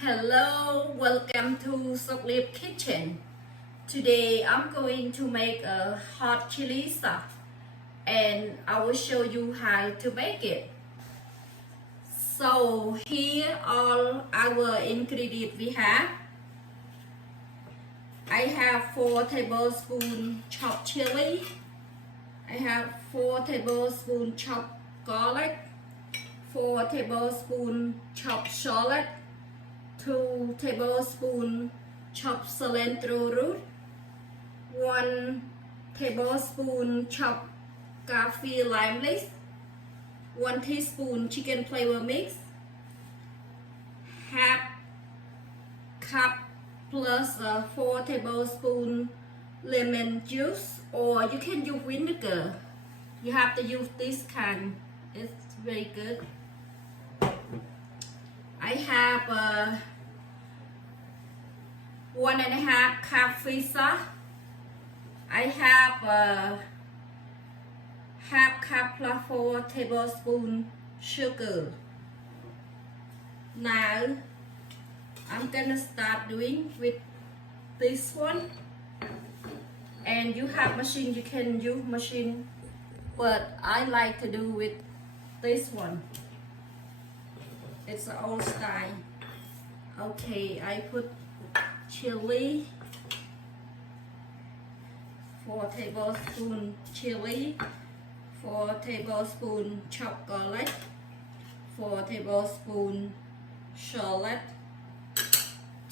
Hello, welcome to Soklip Kitchen. Today I'm going to make a hot chili sauce and I will show you how to make it. So here all our ingredients we have. I have 4 tablespoons chopped chili. I have 4 tablespoons chopped garlic, 4 tablespoons chopped shallot, 2 tablespoons chopped cilantro root, 1 tablespoon chopped kaffir lime leaf, 1 teaspoon chicken flavor mix, half cup plus 4 tablespoons lemon juice, or you can use vinegar. You have to use this kind, it's very good. I have 1.5 cup kaffir. I have half cup plus 4 tablespoons sugar. Now I'm gonna start doing with this one. And you have machine, you can use machine, but I like to do with this one. It's the old style. Okay, I put chili, 4 tablespoons chili, 4 tablespoons chopped garlic, 4 tablespoons shallot,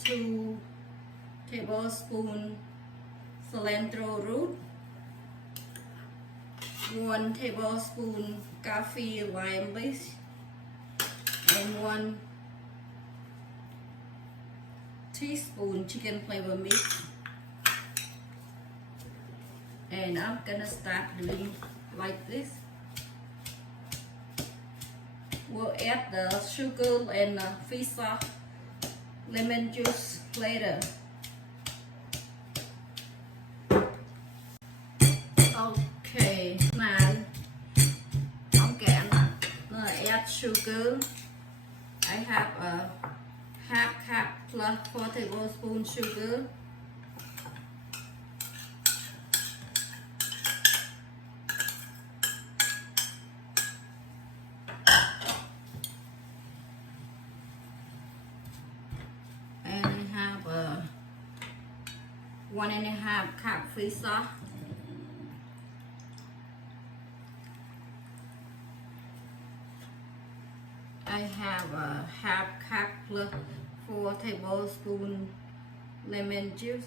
2 tablespoons cilantro root, 1 tablespoon kaffir lime leaf, and 1 teaspoon chicken flavor mix. And I'm gonna start doing like this. We'll add the sugar and the fish sauce, lemon juice later. Okay, now I'm gonna add sugar. I have a half cup plus 4 tablespoons sugar. And I have a 1.5 cup fish sauce. I have a half cup plus 4 tablespoons lemon juice.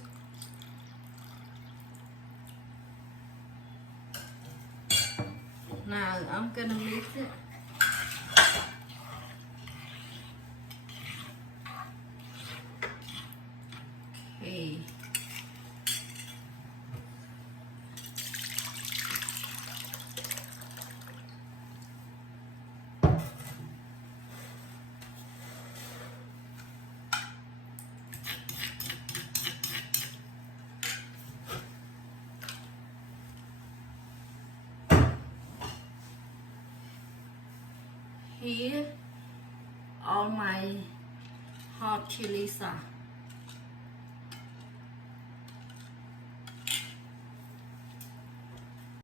Now I'm gonna mix it. Okay. Here, all my hot chili sauce.